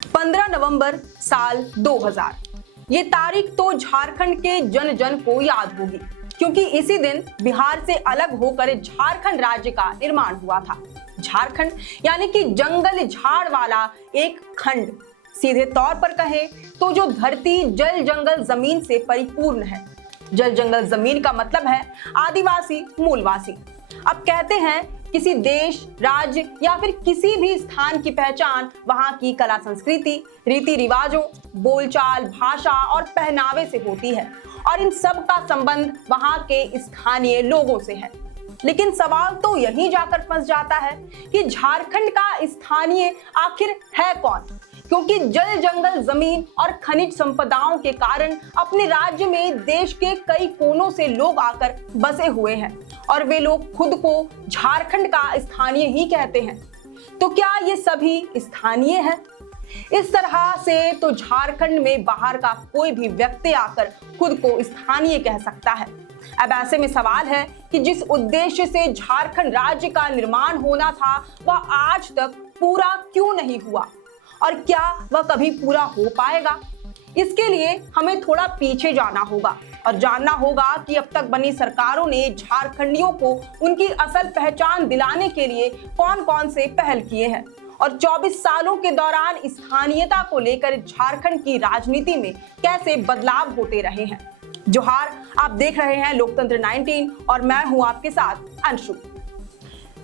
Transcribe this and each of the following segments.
15 नवंबर साल 2000। ये तारीख तो झारखंड के जन जन को याद होगी, क्योंकि इसी दिन बिहार से अलग होकर झारखंड राज्य का निर्माण हुआ था। झारखंड यानी कि जंगल झाड़ वाला एक खंड। सीधे तौर पर कहें तो जो धरती जल जंगल जमीन से परिपूर्ण है। जल जंगल जमीन का मतलब है आदिवासी मूलवासी। अब कहते हैं किसी देश, राज्य या फिर किसी भी स्थान की पहचान वहां की कला संस्कृति, रीति रिवाजों, बोलचाल, भाषा और पहनावे से होती है, और इन सब का संबंध वहां के स्थानीय लोगों से है। लेकिन सवाल तो यहीं जाकर फंस जाता है कि झारखंड का स्थानीय आखिर है कौन? क्योंकि जल जंगल जमीन और खनिज संपदाओं के कारण अपने राज्य में देश के कई कोनों से लोग आकर बसे हुए हैं, और वे लोग खुद को झारखंड का स्थानीय ही कहते हैं। तो क्या ये सभी स्थानीय है? इस तरह से तो झारखंड में बाहर का कोई भी व्यक्ति आकर खुद को स्थानीय कह सकता है। अब ऐसे में सवाल है कि जिस उद्देश्य से झारखंड राज्य का निर्माण होना था वह आज तक पूरा क्यों नहीं हुआ, और क्या वह कभी पूरा हो पाएगा? इसके लिए हमें थोड़ा पीछे जाना होगा और जानना होगा कि अब तक बनी सरकारों ने झारखंडियों को उनकी असल पहचान दिलाने के लिए कौन कौन से पहल किए हैं, और 24 सालों के दौरान स्थानीयता को लेकर झारखंड की राजनीति में कैसे बदलाव होते रहे हैं। जोहार, आप देख रहे हैं लोकतंत्र 19 और मैं हूं आपके साथ अंशु।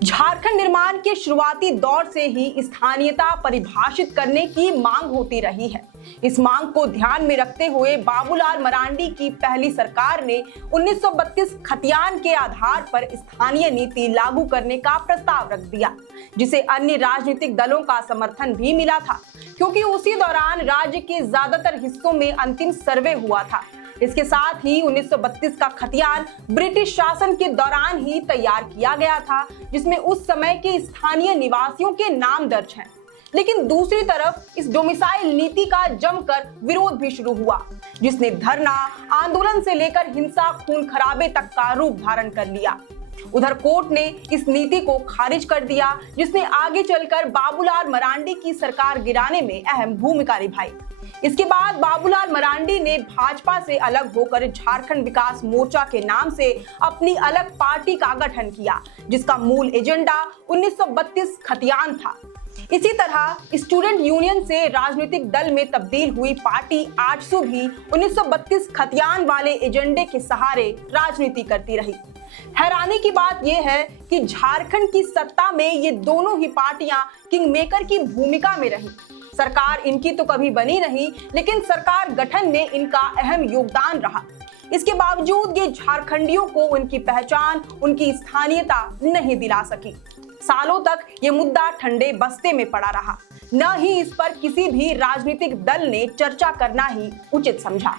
झारखंड निर्माण के शुरुआती दौर से ही स्थानीयता परिभाषित करने की मांग होती रही है। इस मांग को ध्यान में रखते हुए बाबूलाल मरांडी की पहली सरकार ने 1932 खतियान के आधार पर स्थानीय नीति लागू करने का प्रस्ताव रख दिया, जिसे अन्य राजनीतिक दलों का समर्थन भी मिला था, क्योंकि उसी दौरान राज्य के ज्यादातर हिस्सों में अंतिम सर्वे हुआ था। इसके साथ ही 1932 का खतियान ब्रिटिश शासन के दौरान ही तैयार किया गया था, जिसमें उस समय के स्थानीय निवासियों के नाम दर्ज हैं। लेकिन दूसरी तरफ इस डोमिसाइल नीति का जमकर विरोध भी शुरू हुआ, जिसने धरना, आंदोलन से लेकर हिंसा, खून खराबे तक का रूप धारण कर लिया। उधर कोर्ट ने इस नीति को खारिज कर दिया, जिसने आगे चलकर बाबूलाल मरांडी की सरकार गिराने में अहम भूमिका निभाई। इसके बाद बाबूलाल मरांडी ने भाजपा से अलग होकर झारखंड विकास मोर्चा के नाम से अपनी अलग पार्टी का गठन किया, जिसका मूल एजेंडा 1932 खतियान था। इसी तरह स्टूडेंट यूनियन से राजनीतिक दल में तब्दील हुई पार्टी आजसू भी 1932 खतियान वाले एजेंडे के सहारे राजनीति करती रही। हैरानी की बात यह है कि झारखंड की सत्ता में ये दोनों ही पार्टियां किंग मेकर की भूमिका में रही। सरकार इनकी तो कभी बनी नहीं, लेकिन सरकार गठन में इनका अहम योगदान रहा। इसके बावजूद ये झारखंडियों को उनकी पहचान, उनकी स्थानीयता नहीं दिला सकी। सालों तक ये मुद्दा ठंडे बस्ते में पड़ा रहा, न ही इस पर किसी भी राजनीतिक दल ने चर्चा करना ही उचित समझा।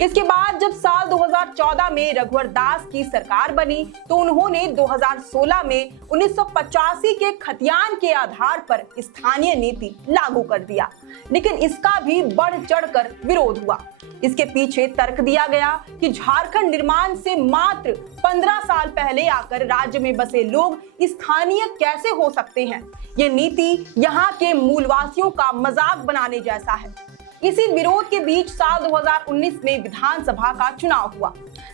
इसके बाद जब साल 2014 में रघुवर दास की सरकार बनी, तो उन्होंने 2016 में 1985 के खतियान के आधार पर स्थानीय नीति लागू कर दिया, लेकिन इसका भी बढ़ चढ़कर विरोध हुआ। इसके पीछे तर्क दिया गया कि झारखंड निर्माण से मात्र 15 साल पहले आकर राज्य में बसे लोग स्थानीय कैसे हो सकते हैं। ये नीति यहाँ के मूलवासियों का मजाक बनाने जैसा है। इसी विरोध के बीच साल 2019 में विधानसभा का चुनाव हुआ।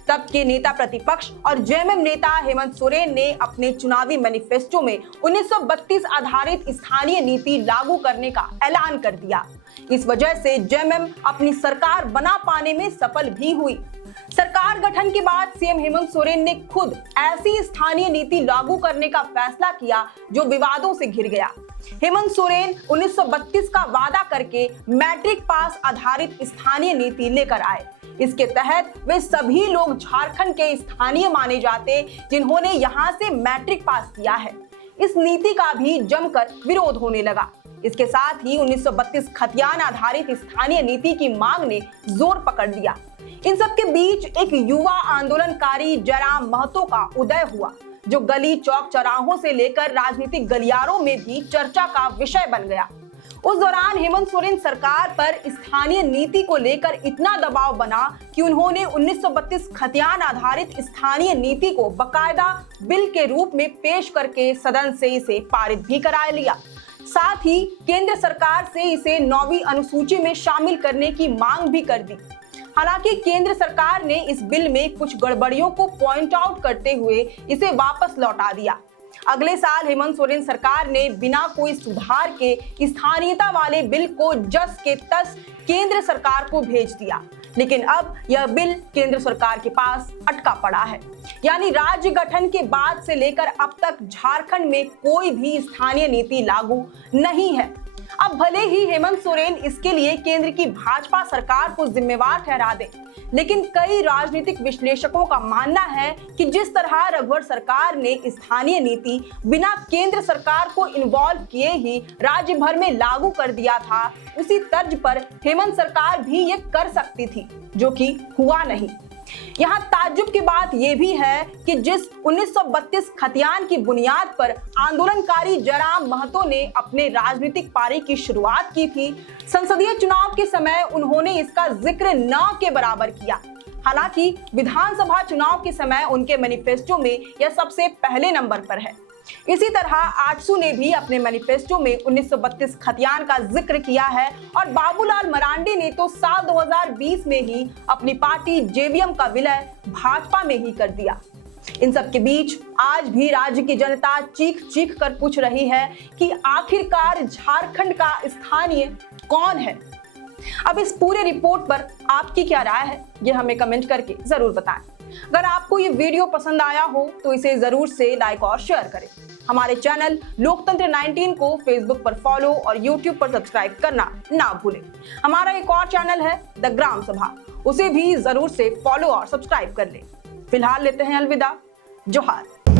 तब के नेता प्रतिपक्ष और जेएमएम नेता हेमंत सोरेन ने अपने चुनावी मैनिफेस्टो में 1932 आधारित स्थानीय नीति लागू करने का ऐलान कर दिया। इस वजह से जेएमएम अपनी सरकार बना पाने में सफल भी हुई। सरकार गठन के बाद सीएम हेमंत सोरेन ने खुद ऐसी स्थानीय नीति लागू करने का फैसला किया जो विवादों से घिर गया। हेमंत सोरेन 1932 का वादा करके मैट्रिक पास आधारित स्थानीय नीति लेकर आए। इसके तहत वे सभी लोग झारखंड के स्थानीय माने जाते जिन्होंने यहां से मैट्रिक पास किया है। इस नीति का भी जमकर विरोध होने लगा। इसके साथ ही 1932 खतियान आधारित स्थानीय नीति की मांग ने जोर पकड़ लिया। इन सब के बीच एक युवा आंदोलनकारी जयराम महतो का उदय हुआ, जो गली चौक चौराहों से लेकर राजनीतिक गलियारों में भी चर्चा का विषय बन गया। उस दौरान हेमंत सोरेन सरकार पर स्थानीय नीति को लेकर इतना दबाव बना कि उन्होंने 1932 खतियान आधारित स्थानीय नीति को बकायदा बिल के रूप में पेश करके सदन से इसे पारित भी करा लिया। साथ ही केंद्र सरकार से इसे 9वीं अनुसूची में शामिल करने की मांग भी कर दी। हालांकि केंद्र सरकार ने इस बिल में कुछ गड़बड़ियों को पॉइंट आउट करते हुए इसे वापस लौटा दिया। अगले साल हेमंत सोरेन सरकार ने बिना कोई सुधार के स्थानीयता वाले बिल को जस के तस केंद्र सरकार को भेज दिया, लेकिन अब यह बिल केंद्र सरकार के पास अटका पड़ा है। यानी राज्य गठन के बाद से लेकर अब तक झारखंड में कोई भी स्थानीय नीति लागू नहीं है। अब भले ही हेमंत सोरेन इसके लिए केंद्र की भाजपा सरकार को जिम्मेवार ठहरा दे, लेकिन कई राजनीतिक विश्लेषकों का मानना है कि जिस तरह रघुवर सरकार ने स्थानीय नीति बिना केंद्र सरकार को इन्वॉल्व किए ही राज्य भर में लागू कर दिया था, उसी तर्ज पर हेमंत सरकार भी ये कर सकती थी, जो कि हुआ नहीं। यहाँ ताज्जुब की बात यह भी है कि जिस 1932 खतियान की बुनियाद पर आंदोलनकारी जयराम महतो ने अपने राजनीतिक पारी की शुरुआत की थी, संसदीय चुनाव के समय उन्होंने इसका जिक्र न के बराबर किया। हालांकि विधानसभा चुनाव के समय उनके मैनिफेस्टो में यह सबसे पहले नंबर पर है। इसी तरह आजसू ने भी अपने मैनिफेस्टो में 1932 खतियान का जिक्र किया है और बाबूलाल मरांडी ने तो साल 2020 में ही अपनी पार्टी जेवीएम का विलय भाजपा में ही कर दिया। इन सब के बीच आज भी राज्य की जनता चीख चीख कर पूछ रही है कि आखिरकार झारखंड का स्थानीय कौन है। अब इस पूरे रिपोर्ट पर आपकी क्या राय है, ये हमें कमेंट करके जरूर बताएं। अगर आपको ये वीडियो पसंद आया हो तो इसे जरूर से लाइक और शेयर करें। हमारे चैनल लोकतंत्र 19 को फेसबुक पर फॉलो और यूट्यूब पर सब्सक्राइब करना ना भूलें। हमारा एक और चैनल है द ग्राम सभा, उसे भी जरूर से फॉलो और सब्सक्राइब कर लें। फिलहाल लेते हैं अलविदा। जोहार।